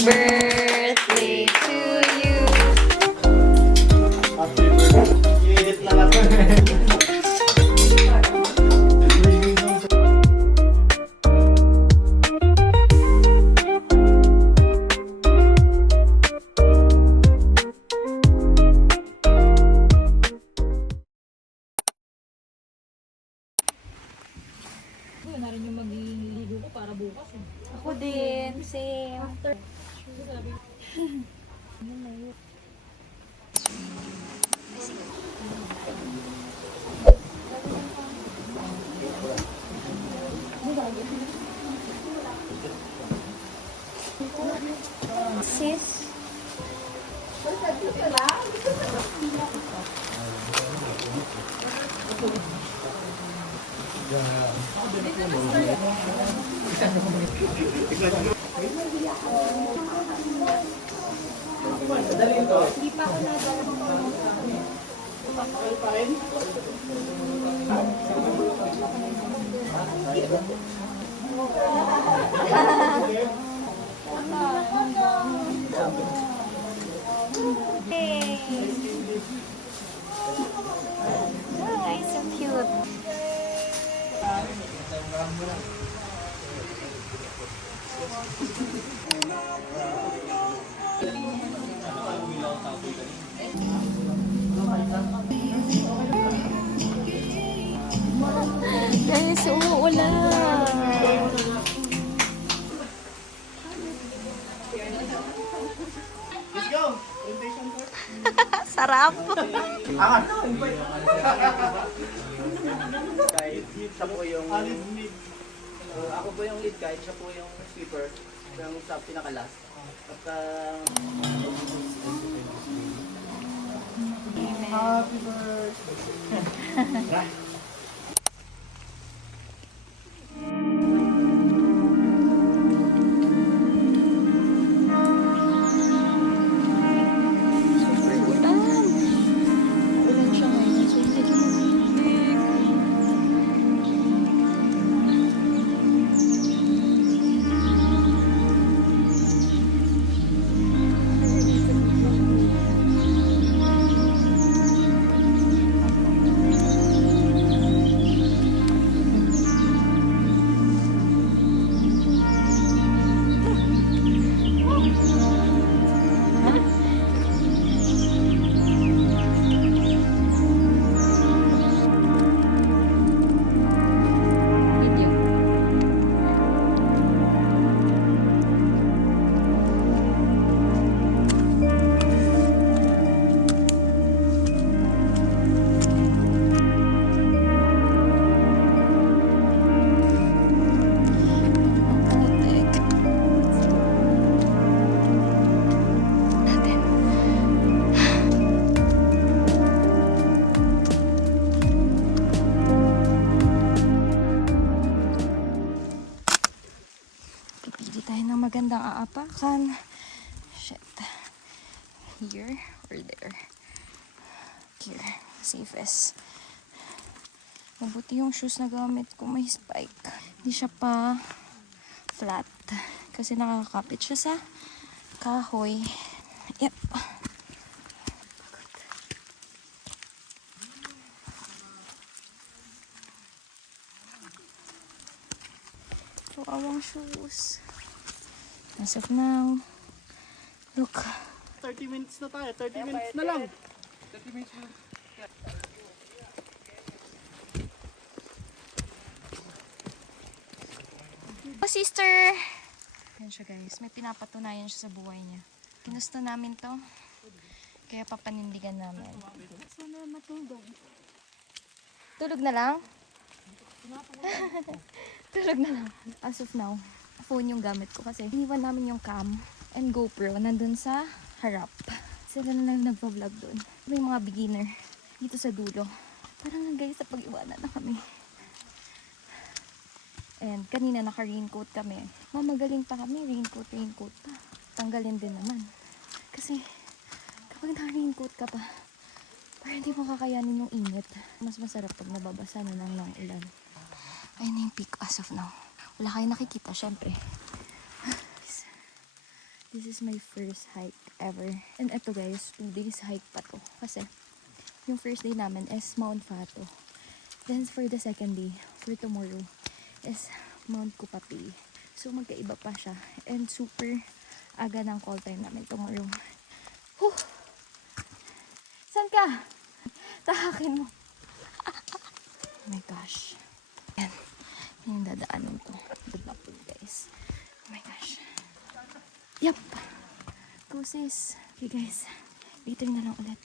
Birthday to you. Happy birthday. I-edit na natin. Na rin yung magliligo ko para bukas. Ako din. Same. After. Sis. Hey. Ay, so cute. Guys, umuulan. Let's go! Invitation for Sarap. Angat! Kahit siya po yung... ako po yung lead guide, siya po yung sweeper. Yung sa pinaka-last. At happy birthday! tayo ng magandang aapakan. Shit. Here or there? Here. Safest. Mabuti yung shoes na gamit ko may spike. Hindi siya pa flat. Kasi nakakapit siya sa kahoy. Yep. Awang shoes. As of now, look. 30 minutes na tayo. 30 minutes na lang. 30 minutes na. Oh, sister! Yan siya guys. May pinapatunayan siya sa buhay niya. Ginusto namin to. Kaya papanindigan namin. Sana matulog. Tulog na lang? Tulog na lang. As of now, phone yung gamit ko kasi iniwan namin yung cam and GoPro nandun sa harap. Sila na lang nagpa-vlog dun. May mga beginner dito sa dulo. Parang guys, sa pag-iwanan na kami. And kanina naka-raincoat kami. Mamagaling pa kami, raincoat pa. Tanggalin din naman. Kasi kapag naka-raincoat ka pa, parang hindi mo kakayanin yung init. Mas masarap pag nababasa na lang ng ulan. Ayun na yung peak as of now. Wala kayong nakikita, syempre. This is my first hike ever. And eto guys, 2 days hike pa to. Kasi yung first day namin is Mount Fato. Then for the second day, for tomorrow, is Mount Kupapay. So magkaiba pa siya. And super aga ng call time namin tomorrow. Whew! Saan ka? Tahakin mo. Oh my gosh. Yan. Yan yung dadaanan ko. Good luck po guys. Oh my gosh. Yup. Go sis. Okay guys. Later na lang ulit.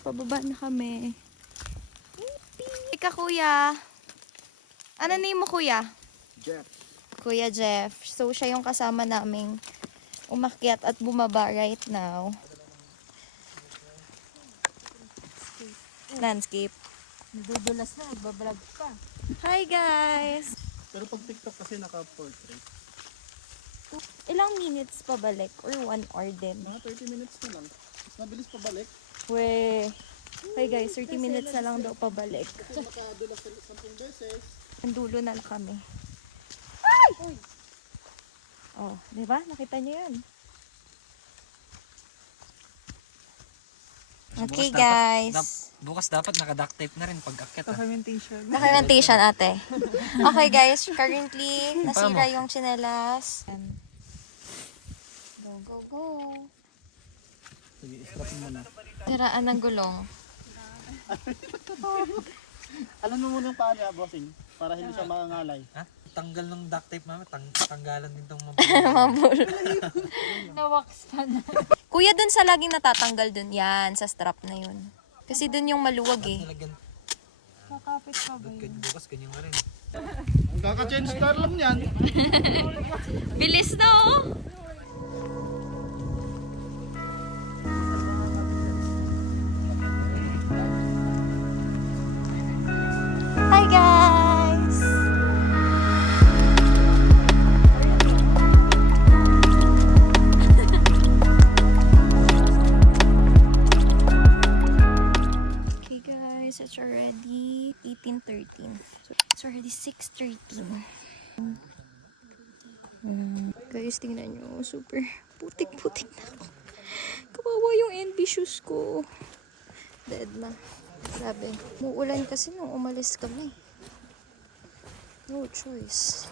Pababa na kami. Ika kuya. Ano name mo kuya? Jeff. Kuya Jeff. So siya yung kasama naming umakyat at bumaba right now. Landscape. Nadudulas na, nagbablog pa. Hi guys! Pero pag TikTok kasi naka-portrait. Ilang minutes pabalik or 1 hour din? Mga 30 minutes na lang. Mas mabilis pabalik. We. Hey guys, 30 minutes na lang daw pabalik. Kasi makadulas sa 10 beses. Ang dulo na lang kami. Ay! Oh, di ba? Nakita niyo yan. Okay guys. Bukas dapat naka-duct tape na rin pag-akit. Documentation ate. Okay guys, currently nasira yung tsinelas. Go, go, go. Sige, strap mo muna. Siraan ng gulong. Alam mo muna paano niya, bossing? Para hindi siya mangangalay. Ha? Tanggal ng duct tape mama, tanggalan din tong Mabul. Na-wax pa na. Kuya, dun sa laging natatanggal dun. Yan, sa strap na yun. Kasi dun yung maluwag eh. nilagyan. Kakapit pa ba yun? Bukas ganyan ka rin. Ang kaka-change car lang yan. Bilis na oh! Hi guys! Okay guys, it's already 18:13. So it's already 6:13. Guys, tingnan nyo. Super putik-putik na ako. Kawawa yung NB shoes ko. Dead na. Grabe. Muulan kasi nung umalis kami. No choice.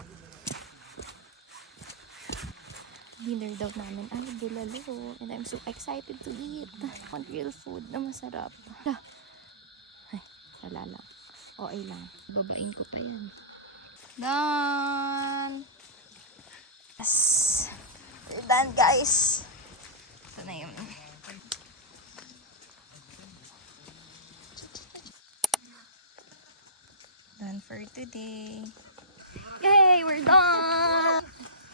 dinner daw namin ay bulalo. And I'm so excited to eat. On real food na masarap. Ay, wala lang. Okay lang. Babain ko pa yan. Done! Yes! We're done, guys! Ito na yun. Done for today. Yay! We're done!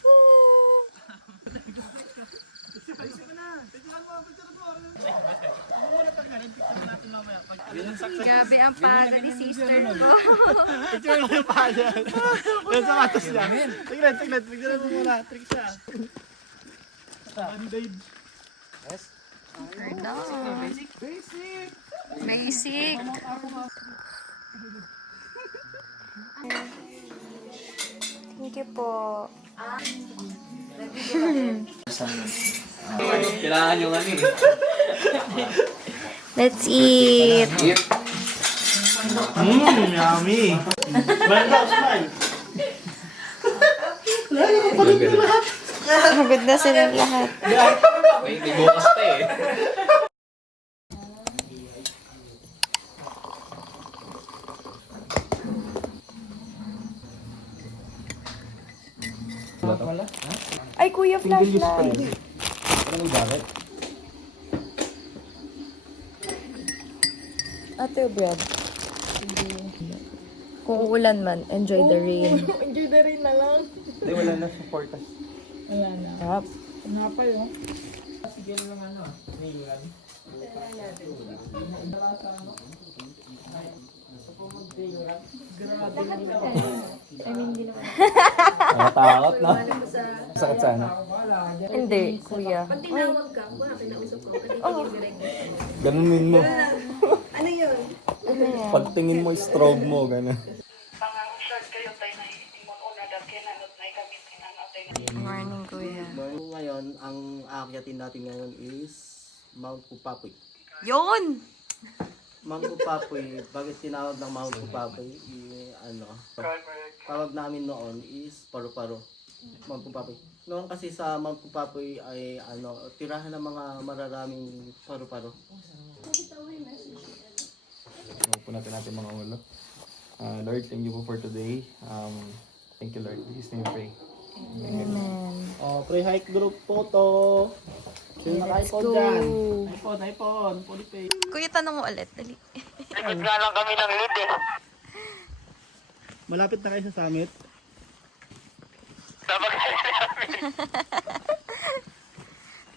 Woo! Grabe ang pagod ni sister ko. Picture mo yung paa dyan. Yung sapatos niya. Tignan. Picture mo muna. Trick siya. We're done. Basic. Thank you po. Kailangan yung ano eh. Let's eat. Yummy. Pagod na sila lahat. May bukas pa eh. Ay, kuya, flashlight. Anong bakit? Ate, bread. Kung uulan man, enjoy the rain. Enjoy the rain na lang. Hindi, wala na sa forecast. Wala na. Yup. Napay oh. Sige lang ano, ngayon. Nakatakot, no? Sakit sa ano? Hindi, kuya. Ganunin mo. Ano yan? Pagtingin mo, strobe mo, gano'n. Morning, kuya. Ngayon, ang aakyatin natin ngayon is Mount Kupapoy. Yun! Mount Kupapoy, bakit tinawag ng Mount Kupapoy? Tawag namin noon is Paru-Paro. Mount Kupapoy. Noon kasi sa Mount Kupapoy ay tirahan ng mga mararaming paru-paro. Huwag natin mga ulo. Lord, thank you po for today. Thank you, Lord. In His name pray. Amen. Pre-hike group photo. Sino Let's naka-iPhone go. dyan? iPhone. Polypay. Kuya, tanong mo ulit. Dali. Malapit na kayo sa summit.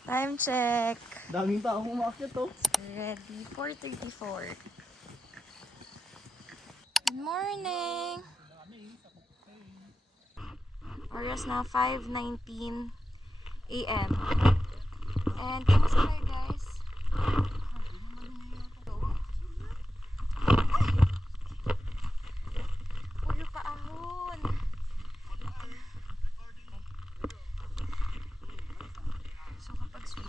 Time check. Daming tao umakyat to. Ready, 4:34. Good morning! Oras na 5:19 a.m. And kamusta kayo, guys? Puro paahon. So kapag sweet.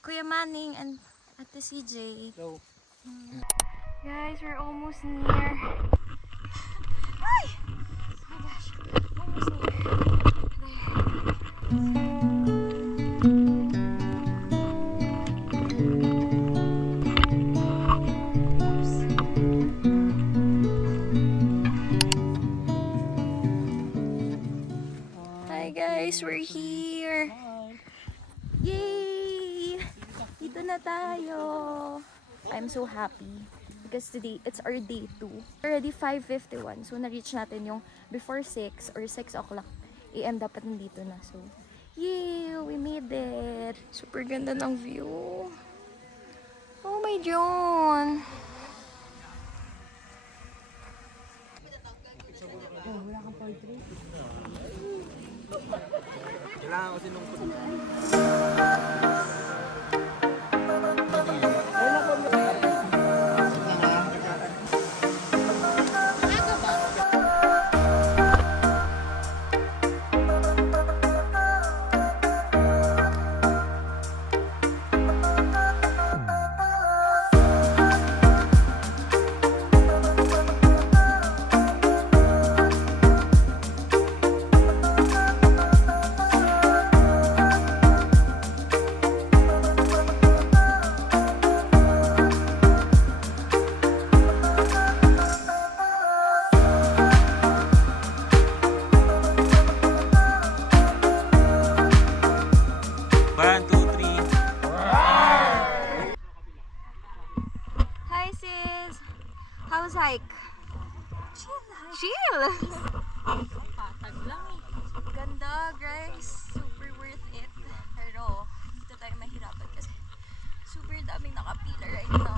Kuya Manning and Ate CJ. Go. Guys, we're almost near. Ay! Oh my gosh. Almost near. Hi guys, we're here. Yay! Dito na tayo. I'm so happy because today it's our day 2. Already 5:51. So na-reach natin yung before 6 or 6 o'clock AM dapat nandito na. So yay! We made it. Super ganda ng view. Oh my John. Kailangan ko sinungkot. How's hike? Chill! Patag lang eh. Ganda, guys. Super worth it. Pero, dito tayo mahirapan kasi super daming nakapila right now.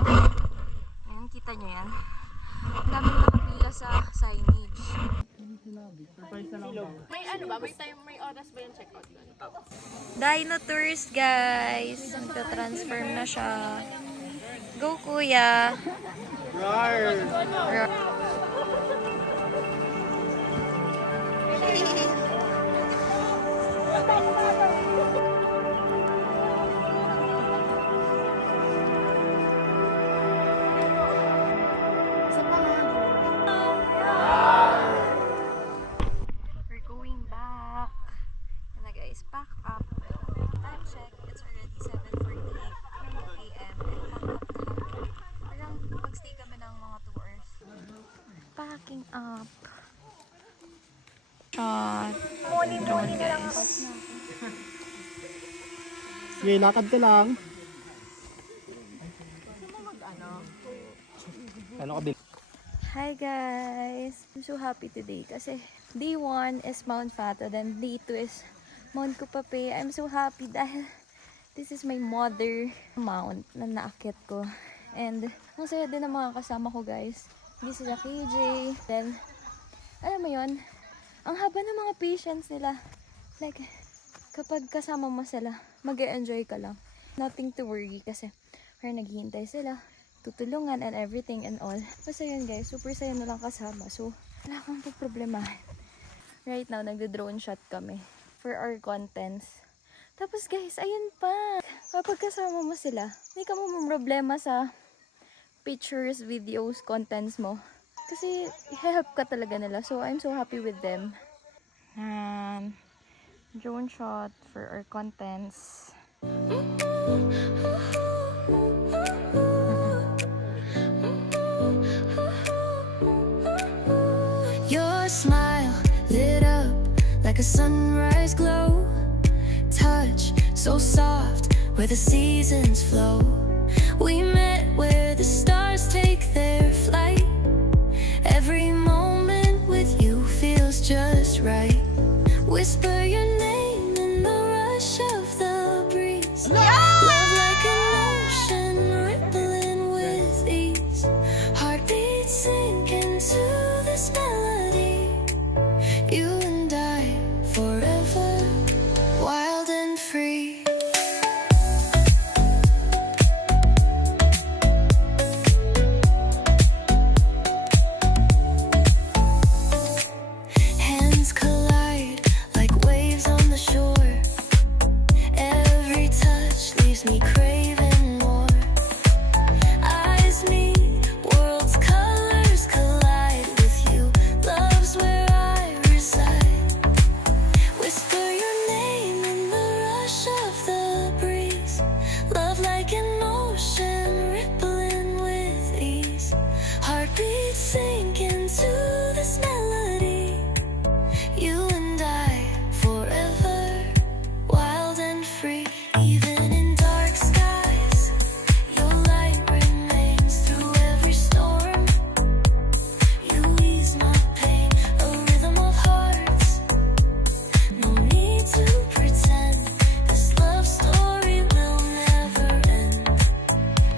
Ayan, kita nyo yan. Daming nakapila sa signage. May ano ba? May time, may oras ba yung check-out doon? Dino Tours, guys. Nagka-transform na siya. Go, kuya! Roar! We're going back. Yan na guys, pack up. Time check, it's already 7:48 a.m. and pack up na kami. Parang mag-stay kami ng mga 2 hours. Packing up. Shot. Drone guys. Sige, lakad ka lang. Ano ka Hi guys! I'm so happy today kasi day 1 is Mount Fato, then day 2 is Mount Kupape. I'm so happy dahil this is my mother mount na naakit ko. And ang saya din ng mga kasama ko guys. Hindi sila KJ. Then, alam mo yon, ang haba ng mga patience nila. Like, kapag kasama mo sila, mag-enjoy ka lang. Nothing to worry kasi parang naghihintay sila, tutulungan and everything and all. Basta yun guys, super saya na lang kasama. So, wala kang problema. Right now, nagdo-drone shot kami for our contents. Tapos guys, ayun pa. Kapag kasama mo sila, hindi ka mo problema sa pictures, videos, contents mo. Kasi, help ka talaga nila. So, I'm so happy with them. And, drone shot for our contents. Your smile lit up like a sunrise glow. Touch so soft where the seasons flow. We met where the stars take their flight. Every moment with you feels just right. Whisper your name in the rush of the breeze. Love like an ocean rippling with ease. Heartbeats sink into this melody. You and I forever, wild and free. Hands collide like waves on the shore. Every touch leaves me craving more. Eyes meet, worlds' colors collide with you. Love's where I reside. Whisper your name in the rush of the breeze. Love like an ocean rippling with ease. Heartbeats sink into this melody. You and I forever, wild and free. Even in dark skies, your light remains through every storm. You ease my pain, a rhythm of hearts. No need to pretend, this love story will never end.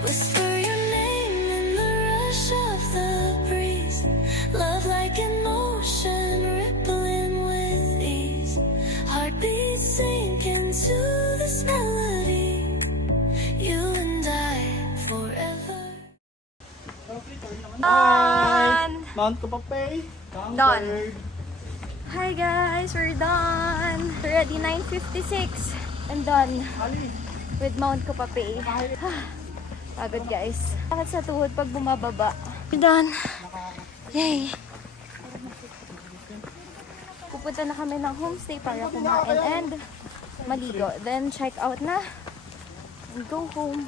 Whisper your name in the rush of the breeze. Love like an ocean rippling with ease. Heartbeats sink into this melody. You and I forever. Done! Mount Kupape. Done. Hi guys, we're done. Already 9:56. I'm done with Mount Kupape. Pagod guys. Bakit sa tuhod pag bumababa? We're done. Yay! Pupunta na kami ng homestay para kumain and maligo. Then check out na and go home.